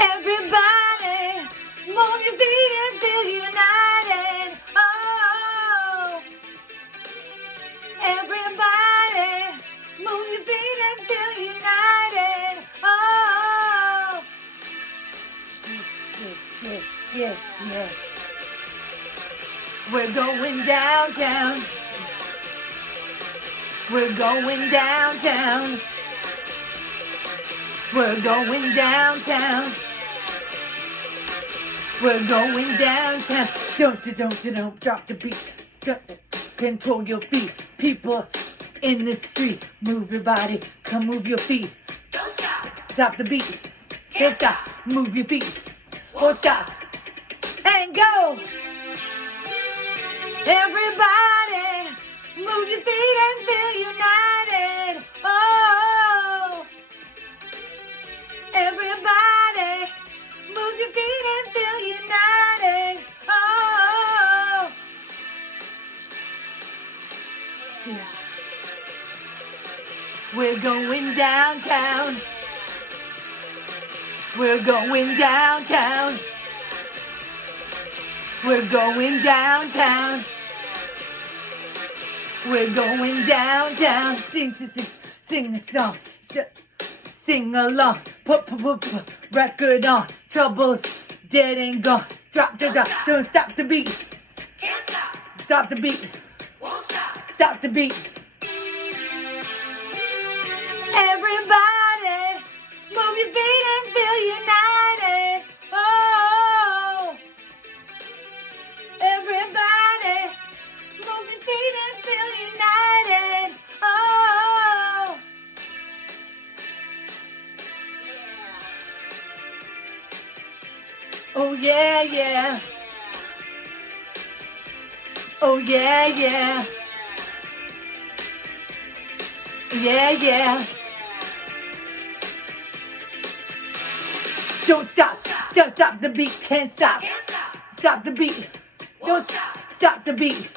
Everybody, move your feet and feel united. Oh, everybody, move your feet and feel united. Oh, yeah. We're going downtown. We're going downtown. We're going downtown. We're going downtown. Don't drop the beat. Don't control your feet. People in the street, move your body. Come move your feet. Don't stop. Stop the beat. Can't stop. Move your feet. Won't stop. And go. Everybody, move your feet and feel united. Oh, everybody, move your feet and feel united. Oh, yeah. We're going downtown. We're going downtown. We're going downtown. We're going downtown. Sing a song. Sing along. Put record on. Trouble's dead and gone. Drop. Don't stop the beat. Can't stop. Stop the beat. Won't stop. Stop the beat. Everybody, move your feet and feel united. Oh, everybody, move your feet and feel united. Oh, oh yeah. Oh yeah. Yeah. Don't stop the beat, can't stop. Can't stop. Stop the beat. Won't stop. Stop the beat.